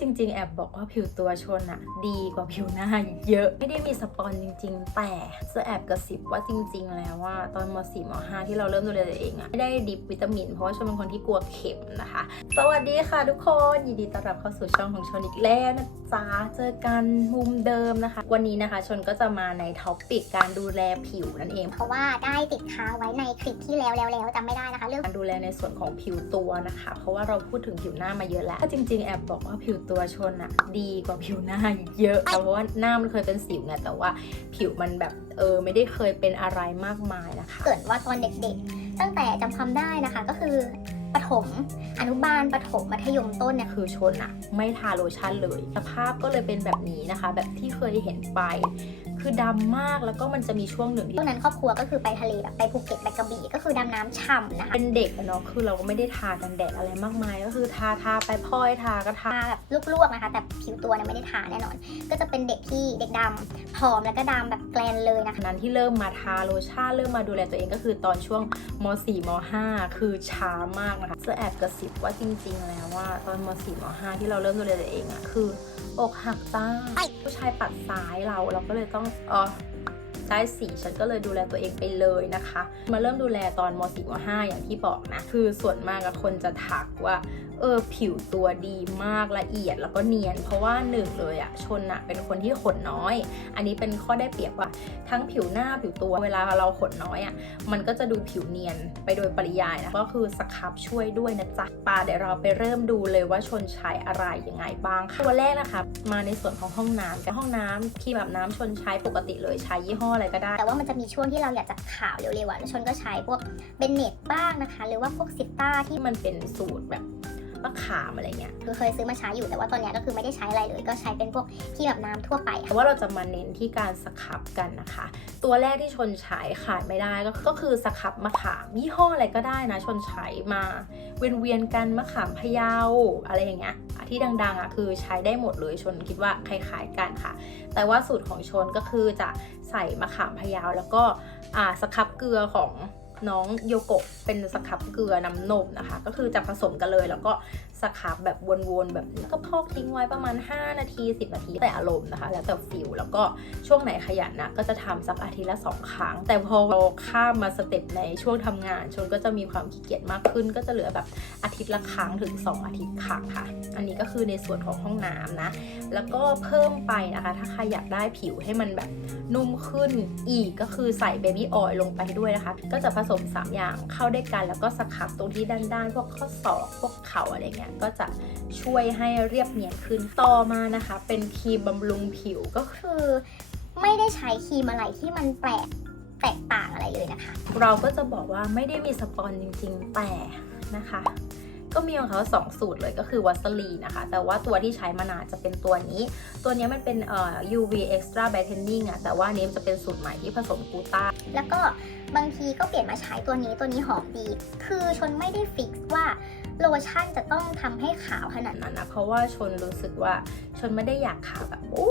จริงๆ แอบบอกว่าผิวตัวชนอะดีกว่าผิวหน้าเยอะ ไม่ได้มีสปอนจริง ๆ แต่จะแอบกระซิบว่าจริง ๆ แล้วว่าตอนม .4 ม .5 ที่เราเริ่มดูแลตัวเองอะไม่ได้ดิบวิตามิน เพราะว่าชนเป็นคนที่กลัวเข็มนะคะ สวัสดีค่ะทุกคนยินดีต้อนรับเข้าสู่ช่องของชนอีกแล้วนะจ๊ะเจอกันมุมเดิมนะคะ วันนี้นะคะชนก็จะมาในท็อปปิกการดูแลผิวนั่นเอง เพราะว่าได้ติดค้างไว้ในคลิปที่แล้วแล้วแล้วจำไม่ได้นะคะเรื่องการดูแลในส่วนของผิวตัวนะคะ เพราะว่าเราพูดถึงผิวหน้ามาเยอะแล้วจริง ๆ แอบบอกว่าผิวตัวชนอะดีกว่าผิวหน้าเยอะเพราะว่าหน้ามันเคยเป็นสิวไงแต่ว่าผิวมันแบบเออไม่ได้เคยเป็นอะไรมากมายนะคะ เกิดว่าตอนเด็กๆ ตั้งแต่จำความได้นะคะก็คือประถมอนุบาลประถมมัธยมต้นเนี่ยคือชนอะไม่ทาโลชั่นเลย สภาพก็เลยเป็นแบบนี้นะคะ แบบที่เคยเห็นไป คือดำมากแล้วก็มันจะมีช่วงหนึ่งที่ช่วงนั้นครอบครัวก็คือไปทะเลแบบไปภูเก็ตไปกระบี่ก็คือดำน้ำฉ่ำนะคะเป็นเด็กอะเนาะคือเราก็ไม่ได้ทากันแดดอะไรมากมาย ก็คือทาทาไปพลอยทาก็ทาทาแบบลวกๆนะคะ แต่ผิวตัวเนี่ยไม่ได้ทาแน่นอน ก็จะเป็นเด็กที่เด็กดำผอมแล้วก็ดำแบบแกลนเลยนะคะนั้นที่เริ่มมาทาโลชั่นเริ่มมาดูแลตัวเองก็คือตอนช่วงม .4 ม .5 คือช้ามากนะคะจะแอบกระซิบว่าจริง ๆ แล้วว่าตอนม .4 ม .5 ที่เราเริ่มดูแลตัวเองอะคืออกหักจ้าผู้ชายปัดซ้ายเราเราก็เลยต้องเออ ได้สีฉันก็เลยดูแลตัวเองไปเลยนะคะ มาเริ่มดูแลตอนม .4 ม .5 อย่างที่บอกนะ คือส่วนมากคนจะทักว่าเออผิวตัวดีมากละเอียดแล้วก็เนียน เพราะว่าหนึ่งเลยอะชนอะเป็นคนที่ขนน้อย อันนี้เป็นข้อได้เปรียบว่า ทั้งผิวหน้าผิวตัวเวลาเราขนน้อยอะมันก็จะดูผิวเนียนไปโดยปริยายนะก็คือสครับช่วยด้วยนะจ๊ะปาเดี๋ยวเราไปเริ่มดูเลยว่าชนใช้อะไรยังไงบ้างตัวแรกนะคะ มาในส่วนของห้องน้ำกับห้องน้ำครีมแบบน้ำชนใช้ปกติเลยใช้ยี่ห้ออะไรก็ได้ แต่ว่ามันจะมีช่วงที่เราอยากจะขาวเร็วๆอะแล้วชนก็ใช้พวกเบนเน็ตบ้างนะคะ หรือว่าพวกซิต้าที่มันเป็นสูตรแบบมะขามอะไรเงี้ย คือเคยซื้อมาใช้อยู่แต่ว่าตอนเนี้ยก็คือไม่ได้ใช้อะไรเลย ก็ใช้เป็นพวกที่แบบน้ำทั่วไปแต่ว่าเราจะมาเน้นที่การสครับกันนะคะ ตัวแรกที่ชนใช้ขาดไม่ได้ก็ก็คือสครับมะขามยี่ห้ออะไรก็ได้นะ ชนใช้มาเวียนเวียนๆกันมะขามพะเยาอะไรอย่างเงี้ย ที่ดังๆอะคือใช้ได้หมดเลยชนคิดว่าคล้ายๆกันค่ะ แต่ว่าสูตรของชนก็คือจะใส่มะขามพะยาว แล้วก็อ่าสครับเกลือของน้องโยโกะเป็นสครับเกลือน้ำนมนะคะ ก็คือจะผสมกันเลยแล้วก็ สครับแบบวนๆแบบนี้ก็พอกทิ้งไว้ประมาณ 5 นาที 10 นาทีแต่อารมณ์นะคะ แล้วแต่ฟิลแล้วก็ช่วงไหนขยันนะก็จะทำสักอาทิตย์ละ 2 ครั้ง แต่พอเราข้ามมาสเต็ปในช่วงทำงานชนก็จะมีความขี้เกียจมากขึ้น ก็จะเหลือแบบอาทิตย์ละครั้งถึง 2 อาทิตย์ครั้งค่ะ อันนี้ก็คือในส่วนของห้องน้ำนะ แล้วก็เพิ่มไปนะคะ ถ้าใครอยากได้ผิวให้มันแบบนุ่มขึ้นอีกก็คือใส่เบบี้ออยล์ลงไปด้วยนะคะ ก็จะผสม 3 อย่างเข้าด้วยกัน แล้วก็สครับตรงที่ด้านๆพวกข้อศอกพวกเข่าอะไรเงี้ยก็จะช่วยให้เรียบเนียนขึ้นต่อมานะคะ เป็นครีมบำรุงผิวก็คือ ไม่ได้ใช้ครีมอะไรที่มันแปลกแตกต่างอะไรเลยนะคะ เราก็จะบอกว่าไม่ได้มีสปอนจริงๆแต่นะคะ ก็มีของเขาสองสูตรเลยก็คือวัสลีนะคะ แต่ว่าตัวที่ใช้มานานจะเป็นตัวนี้ ตัวนี้มันเป็นเอ่อ UV extra brightening อะแต่ว่านี้จะเป็นสูตรใหม่ที่ผสมกูต้า แล้วก็บางทีก็เปลี่ยนมาใช้ตัวนี้ตัวนี้หอมดี คือชนไม่ได้ฟิกว่า โลชั่นจะต้องทำให้ขาวขนาดนั้นนั้นนะเพราะว่าชนรู้สึกว่าชนไม่ได้อยากขาวแบบโอ้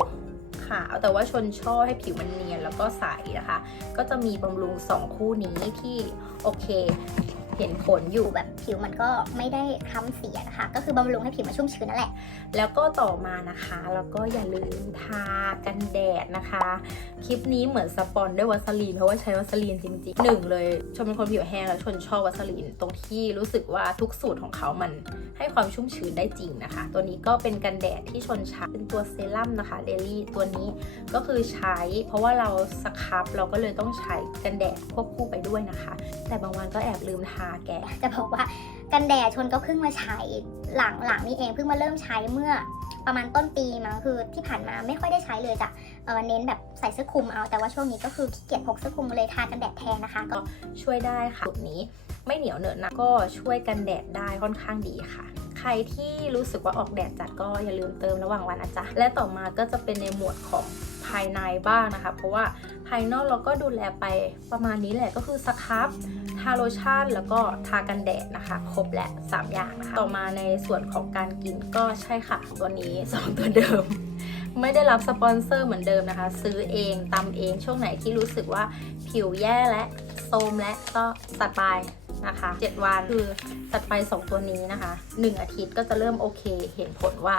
ขาวแต่ว่าชนชอบให้ผิวมันเนียนแล้วก็ใสนะคะ ก็จะมีบำรุง 2 คู่นี้ที่โอเค เห็นผลอยู่แบบผิวมันก็ไม่ได้คล้ำเสียนะคะก็คือบำรุงให้ผิวมันชุ่มชื้นนั่นแหละ แล้วก็ต่อมานะคะแล้วก็อย่าลืมทากันแดดนะคะ คลิปนี้เหมือนสปอนด้วยวัสลีนเพราะว่าใช้วัสลีนจริงๆหนึ่งเลยชนเป็นคนผิวแห้งแล้วชนชอบวัสลีนตรงที่รู้สึกว่าทุกสูตรของเขามันให้ความชุ่มชื้นได้จริงนะคะ ตัวนี้ก็เป็นกันแดดที่ชนใช้เป็นตัวเซรั่มนะคะเดลี่ตัวนี้ก็คือใช้ เพราะว่าเราสครับเราก็เลยต้องใช้กันแดดควบคู่ไปด้วยนะคะ แต่บางวันก็แอบลืมทาแก จะบอกว่ากันแดดชนก็เพิ่งมาใช้หลังหลังนี้เองเพิ่งมาเริ่มใช้เมื่อประมาณต้นปีมั้งคือที่ผ่านมาไม่ค่อยได้ใช้เลยจะเเน้นแบบใส่เสื้อคลุมเอาแต่ว่าช่วงนี้ก็คือขี้เกียจพกเสื้อคลุมเลยทากันแดดแทนนะคะ ก็ช่วยได้ค่ะสูตรนี้ไม่เหนียวเหนอะหนะก็ช่วยกันแดดได้ค่อนข้างดีค่ะ ใครที่รู้สึกว่าออกแดดจัดก็อย่าลืมเติมระหว่างวันนะจ๊ะและต่อมาก็จะเป็นในหมวดของภายในบ้างนะคะ เพราะว่าภายนอกเราก็ดูแลไปประมาณนี้แหละก็คือสครับ ทาโลชั่นแล้วก็ทากันแดดนะคะ ครบแหละ 3 อย่างนะคะ ต่อมาในส่วนของการกินก็ใช่ค่ะ ตัวนี้ 2 ตัวเดิม ไม่ได้รับสปอนเซอร์เหมือนเดิมนะคะ ซื้อเองตำเองช่วงไหนที่รู้สึกว่าผิวแย่และโทรมและก็ตัดไปนะคะ 7 วันคือตัดไป 2 ตัวนี้นะคะ 1 อาทิตย์ก็จะเริ่มโอเค เห็นผลว่า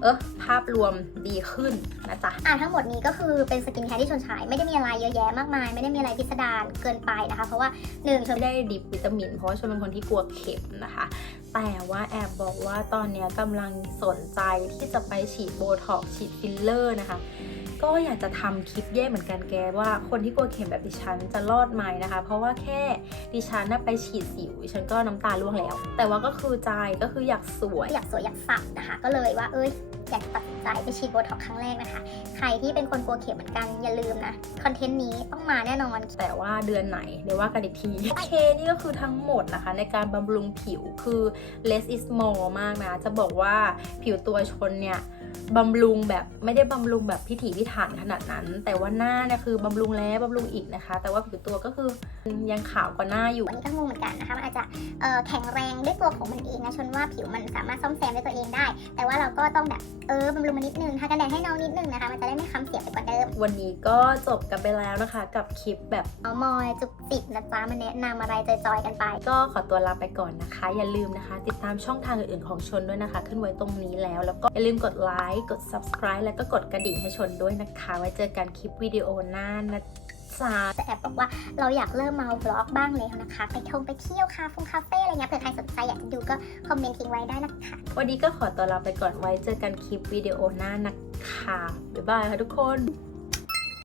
เออภาพรวมดีขึ้นนะจ๊ะ อ่าทั้งหมดนี้ก็คือเป็นสกินแคร์ที่ชนใช้ไม่ได้มีอะไรเยอะแยะมากมาย ไม่ได้มีอะไรพิสดารเกินไปนะคะ เพราะว่าหนึ่งชนไม่ได้ดิบวิตามิน เพราะว่าชนเป็นคนที่กลัวเข็มนะคะ แต่ว่าแอบบอกว่าตอนเนี้ยกำลังสนใจที่จะไปฉีดโบท็อกซ์ฉีดฟิลเลอร์นะคะ ก็อยากจะทำคลิปแย่เหมือนกันแกว่าคนที่กลัวเข็มแบบดิฉันจะรอดไหมนะคะ เพราะว่าแค่ดิฉันน่ะไปฉีดสิวดิฉันก็น้ำตาร่วงแล้ว แต่ว่าก็คือใจก็คืออยากสวย อยากสวยอยากสับนะคะ ก็เลยว่าเอ้ยอยากตัดสินใจไปฉีดโบท็อกซ์ครั้งแรกนะคะ ใครที่เป็นคนกลัวเข็มเหมือนกันอย่าลืมนะ คอนเทนต์นี้ต้องมาแน่นอน แต่ว่าเดือนไหน เดี๋ยวว่ากันอีกทีโอเคนี่ก็คือทั้งหมดนะคะ ในการบำรุงผิวคือ less is more มากนะ จะบอกว่าผิวตัวชนเนี่ย บำรุงแบบไม่ได้บำรุงแบบพิถีพิถันขนาดนั้น แต่ว่าหน้าเนี่ยคือบำรุงแล้วบำรุงอีกนะคะ แต่ว่าผิวตัวก็คือยังขาวกว่าหน้าอยู่วันนี้ก็งงเหมือนกันนะคะมันอาจจะเอ่อแข็งแรงด้วยตัวของมันเองนะชนว่าผิวมันสามารถซ่อมแซมด้วยตัวเองได้ แต่ว่าเราก็ต้องแบบเออบำรุงมันนิดนึงทากันแดดให้น้องนิดนึงนะคะมันจะได้ไม่ค้ำเสียไปกว่าเดิม วันนี้ก็จบกันไปแล้วนะคะ กับคลิปแบบเอามอยจุกจิกนะจ๊ะมาแนะนำอะไรจอยๆกันไป ก็ขอตัวลาไปก่อนนะคะ อย่าลืมนะคะ ติดตามช่องทางอื่นๆของชนด้วยนะคะ ขึ้นไว้ตรงนี้แล้วแล้วก็อย่าลืมกดไลค์ กด subscribe แล้วก็กดกระดิ่งให้ชนด้วยนะคะ ไว้เจอกันคลิปวิดีโอหน้านะจ๊ะแต่แอบบอกว่าเราอยากเริ่มมาบล็อกบ้างแล้วนะคะ ไปท่องไปเที่ยวคาเฟ่คาเฟ่อะไรเงี้ยเผื่อใครสนใจอยากจะดูก็คอมเมนต์ทิ้งไว้ได้นะคะ วันนี้ก็ขอตัวลาไปก่อนไว้เจอกันคลิปวิดีโอหน้านะคะบ๊ายบายค่ะทุกคน